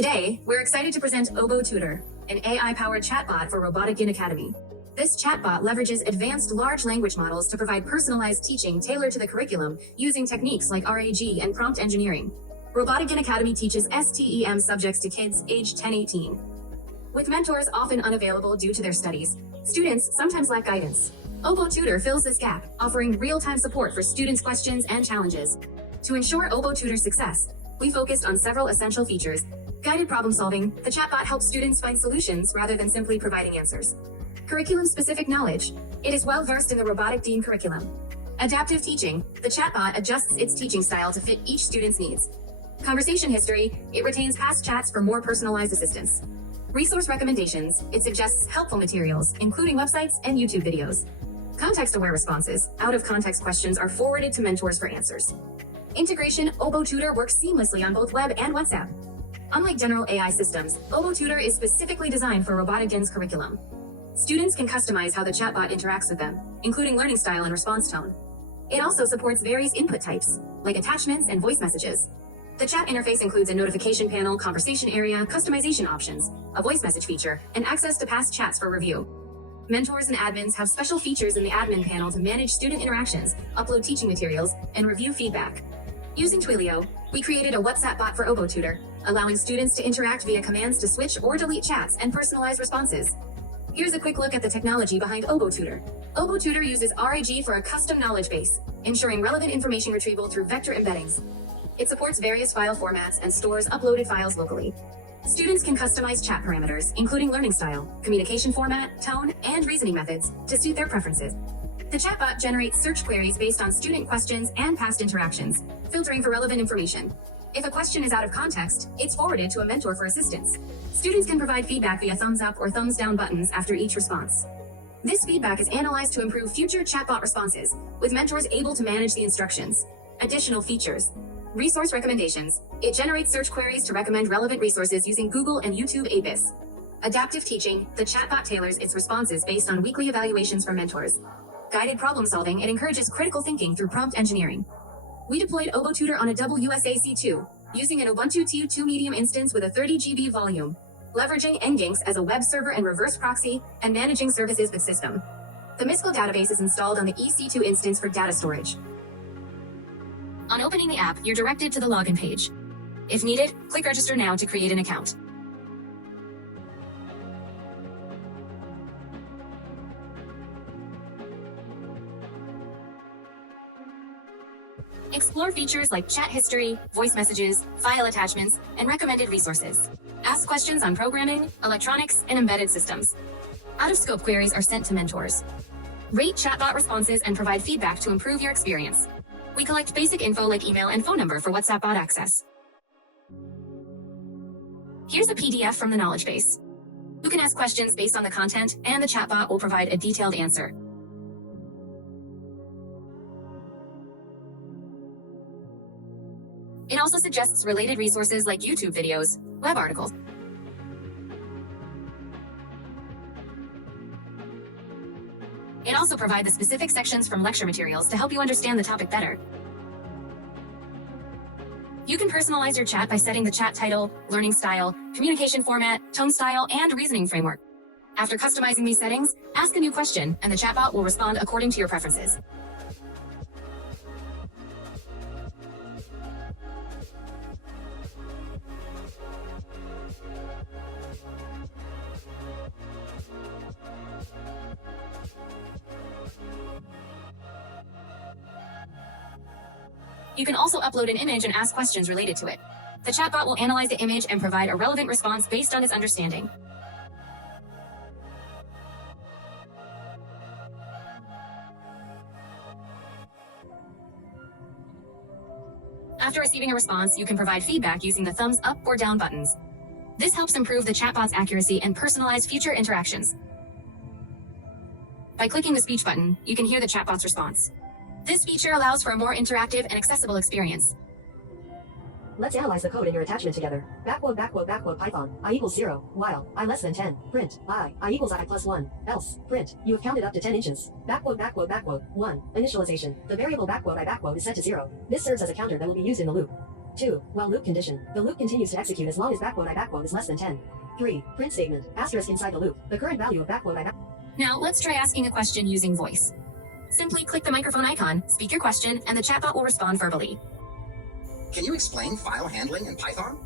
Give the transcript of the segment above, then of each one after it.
Today, we're excited to present Obo Tutor, an AI-powered chatbot for RoboticGen Academy. This chatbot leverages advanced large language models to provide personalized teaching tailored to the curriculum using techniques like RAG and prompt engineering. RoboticGen Academy teaches STEM subjects to kids aged 10-18. With mentors often unavailable due to their studies, students sometimes lack guidance. Obo Tutor fills this gap, offering real-time support for students' questions and challenges. To ensure Obo Tutor's success, we focused on several essential features. Guided problem solving, the chatbot helps students find solutions rather than simply providing answers. Curriculum-specific knowledge, it is well-versed in the RoboticGen curriculum. Adaptive teaching, the chatbot adjusts its teaching style to fit each student's needs. Conversation history, it retains past chats for more personalized assistance. Resource recommendations, it suggests helpful materials, including websites and YouTube videos. Context-aware responses, out-of-context questions are forwarded to mentors for answers. Integration, Obo Tutor works seamlessly on both web and WhatsApp. Unlike general AI systems, Obo Tutor is specifically designed for RoboticGen's curriculum. Students can customize how the chatbot interacts with them, including learning style and response tone. It also supports various input types, like attachments and voice messages. The chat interface includes a notification panel, conversation area, customization options, a voice message feature, and access to past chats for review. Mentors and admins have special features in the admin panel to manage student interactions, upload teaching materials, and review feedback. Using Twilio, we created a WhatsApp bot for Obo Tutor, allowing students to interact via commands to switch or delete chats and personalize responses. Here's a quick look at the technology behind Obo Tutor. Obo Tutor uses RAG for a custom knowledge base, ensuring relevant information retrieval through vector embeddings. It supports various file formats and stores uploaded files locally. Students can customize chat parameters, including learning style, communication format, tone, and reasoning methods to suit their preferences. The chatbot generates search queries based on student questions and past interactions, filtering for relevant information. If a question is out of context, it's forwarded to a mentor for assistance. Students can provide feedback via thumbs up or thumbs down buttons after each response. This feedback is analyzed to improve future chatbot responses, with mentors able to manage the instructions. Additional features. Resource recommendations. It generates search queries to recommend relevant resources using Google and YouTube ABIS. Adaptive teaching. The chatbot tailors its responses based on weekly evaluations from mentors. Guided problem solving. It encourages critical thinking through prompt engineering. We deployed Obo Tutor on a WSAC2, using an Ubuntu TU2 medium instance with a 30 GB volume, leveraging Nginx as a web server and reverse proxy, and managing services with system. The MISCL database is installed on the EC2 instance for data storage. On opening the app, you're directed to the login page. If needed, click Register Now to create an account. Explore features like chat history, voice messages, file attachments, and recommended resources. Ask questions on programming, electronics, and embedded systems. Out-of-scope queries are sent to mentors. Rate chatbot responses and provide feedback to improve your experience. We collect basic info like email and phone number for WhatsApp bot access. Here's a PDF from the knowledge base. You can ask questions based on the content, and the chatbot will provide a detailed answer. It also suggests related resources like YouTube videos, web articles. It also provides the specific sections from lecture materials to help you understand the topic better. You can personalize your chat by setting the chat title, learning style, communication format, tone style, and reasoning framework. After customizing these settings, ask a new question, and the chatbot will respond according to your preferences. You can also upload an image and ask questions related to it. The chatbot will analyze the image and provide a relevant response based on its understanding. After receiving a response, you can provide feedback using the thumbs up or down buttons. This helps improve the chatbot's accuracy and personalize future interactions. By clicking the speech button, you can hear the chatbot's response. This feature allows for a more interactive and accessible experience. Let's analyze the code in your attachment together. Python, I equals 0, while, I less than 10, print, I equals I plus 1, else, print, you have counted up to 10 inches. 1, initialization, the variable I is set to 0. This serves as a counter that will be used in the loop. 2. While loop condition. The loop continues to execute as long as I is less than 10. 3. Print statement. Asterisk inside the loop. The current value of I. Now, let's try asking a question using voice. Simply click the microphone icon, speak your question, and the chatbot will respond verbally. Can you explain file handling in Python?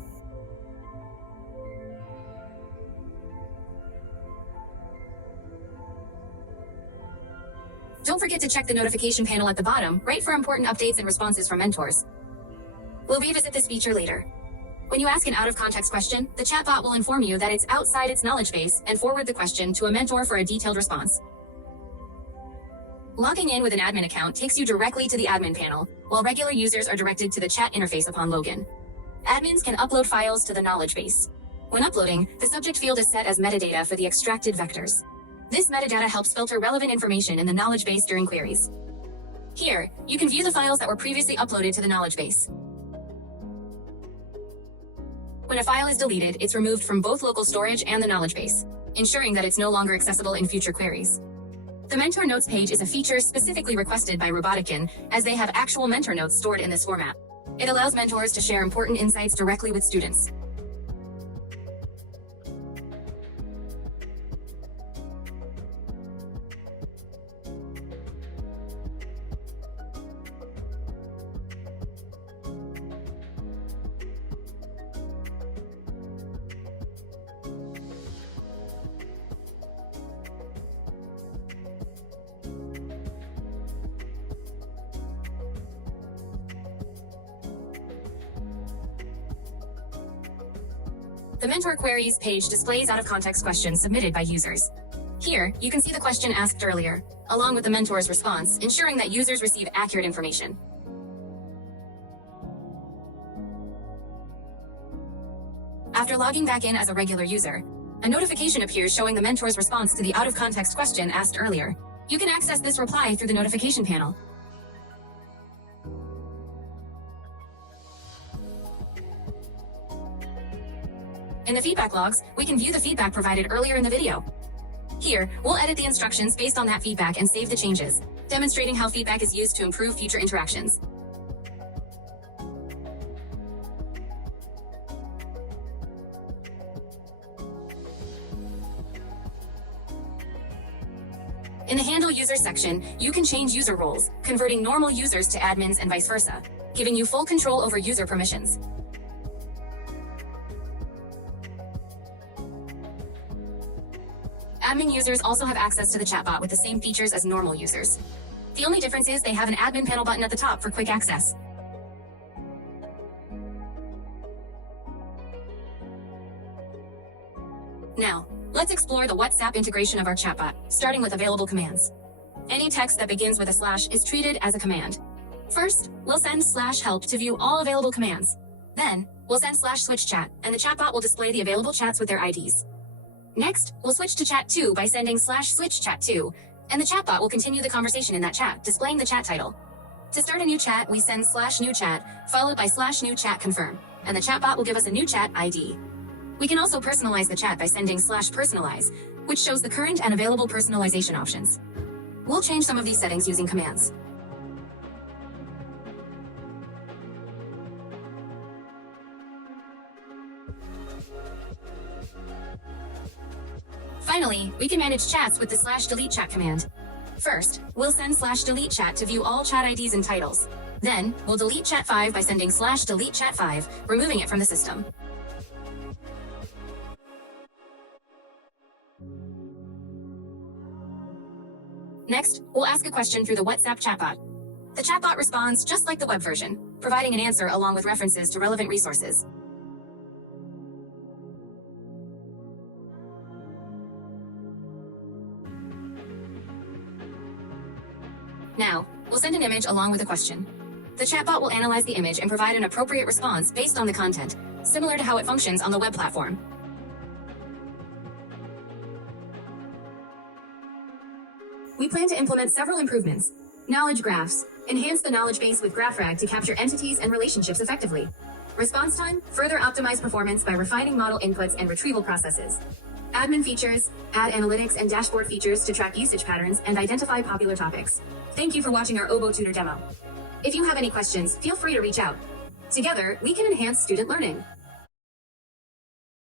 Don't forget to check the notification panel at the bottom, right, for important updates and responses from mentors. We'll revisit this feature later. When you ask an out-of-context question, the chatbot will inform you that it's outside its knowledge base and forward the question to a mentor for a detailed response. Logging in with an admin account takes you directly to the admin panel, while regular users are directed to the chat interface upon login. Admins can upload files to the knowledge base. When uploading, the subject field is set as metadata for the extracted vectors. This metadata helps filter relevant information in the knowledge base during queries. Here, you can view the files that were previously uploaded to the knowledge base. When a file is deleted, it's removed from both local storage and the knowledge base, ensuring that it's no longer accessible in future queries. The Mentor Notes page is a feature specifically requested by RoboticGen, as they have actual mentor notes stored in this format. It allows mentors to share important insights directly with students. The Mentor Queries page displays out-of-context questions submitted by users. Here, you can see the question asked earlier, along with the mentor's response, ensuring that users receive accurate information. After logging back in as a regular user, a notification appears showing the mentor's response to the out-of-context question asked earlier. You can access this reply through the notification panel. In the feedback logs, we can view the feedback provided earlier in the video. Here, we'll edit the instructions based on that feedback and save the changes, demonstrating how feedback is used to improve future interactions. In the Handle User section, you can change user roles, converting normal users to admins and vice versa, giving you full control over user permissions. Admin users also have access to the chatbot with the same features as normal users. The only difference is they have an admin panel button at the top for quick access. Now, let's explore the WhatsApp integration of our chatbot, starting with available commands. Any text that begins with a slash is treated as a command. First, we'll send /help to view all available commands. Then, we'll send /switch chat, and the chatbot will display the available chats with their IDs. Next, we'll switch to chat 2 by sending /switch chat 2, and the chatbot will continue the conversation in that chat, displaying the chat title. To start a new chat, we send /new chat, followed by /new chat confirm, and the chatbot will give us a new chat ID. We can also personalize the chat by sending /personalize, which shows the current and available personalization options. We'll change some of these settings using commands. Finally, we can manage chats with the /delete chat command. First, we'll send /delete chat to view all chat IDs and titles. Then, we'll delete chat 5 by sending /delete chat 5, removing it from the system. Next, we'll ask a question through the WhatsApp chatbot. The chatbot responds just like the web version, providing an answer along with references to relevant resources. Now, we'll send an image along with a question. The chatbot will analyze the image and provide an appropriate response based on the content, similar to how it functions on the web platform. We plan to implement several improvements. Knowledge graphs. Enhance the knowledge base with GraphRag to capture entities and relationships effectively. Response time. Further optimize performance by refining model inputs and retrieval processes. Admin features. Add analytics and dashboard features to track usage patterns and identify popular topics. Thank you for watching our Obo Tutor demo. If you have any questions, feel free to reach out. Together, we can enhance student learning.